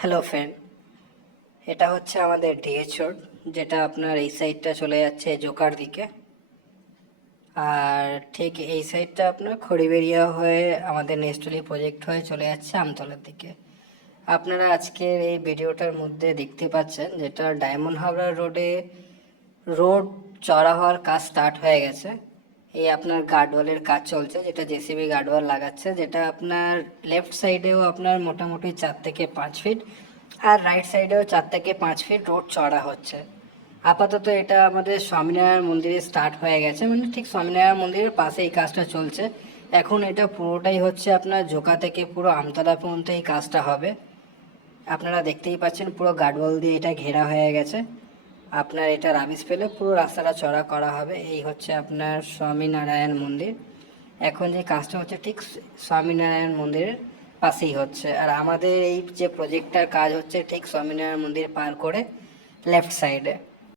Hello friend, এটা হচ্ছে আমাদের ডিএচ রোড, যেটা আপনার এই সাইডটা চলে যাচ্ছে জোকার দিকে। আর ঠিক এই সাইডটা আপনার খড়িবেড়িয়া হয়ে আমাদের নেস্টলি প্রজেক্ট হয়ে চলে যাচ্ছে আমতলার দিকে। আপনারা আজকের এই ভিডিওটার মধ্যে দেখতে পাচ্ছেন যেটা ডায়মন্ড হাবড়া রোডে রোড চড়া হওয়ার কাজ স্টার্ট হয়ে গেছে। এই আপনার গার্ডওয়ালের কাজ চলছে, যেটা জেসিবি গার্ডওয়াল লাগাচ্ছে, যেটা আপনার লেফট সাইডেও আপনার মোটামুটি 4 থেকে 5 ফিট আর রাইট সাইডেও 4 থেকে 5 ফিট রোড চড়া হচ্ছে। আপাতত এটা আমাদের স্বামীনারায়ণ মন্দিরে স্টার্ট হয়ে গেছে, মানে ঠিক স্বামীনারায়ণ মন্দিরের পাশে এই কাজটা চলছে। এখন এটা পুরোটাই হচ্ছে আপনার জোকা থেকে পুরো আমতলা পর্যন্ত এই কাজটা হবে। আপনারা দেখতেই পাচ্ছেন পুরো গার্ডওয়াল দিয়ে এটা ঘেরা হয়ে গেছে। আপনার এটা রাবিশ ফেলে পুরো রাস্তাটা চড়া করা হবে। এই হচ্ছে আপনার স্বামীনারায়ণ মন্দির। এখন যে কাজটা হচ্ছে ঠিক স্বামীনারায়ণ মন্দিরের পাশেই হচ্ছে। আর আমাদের এই যে প্রজেক্টটার কাজ হচ্ছে ঠিক স্বামীনারায়ণ মন্দির পার করে লেফট সাইডে।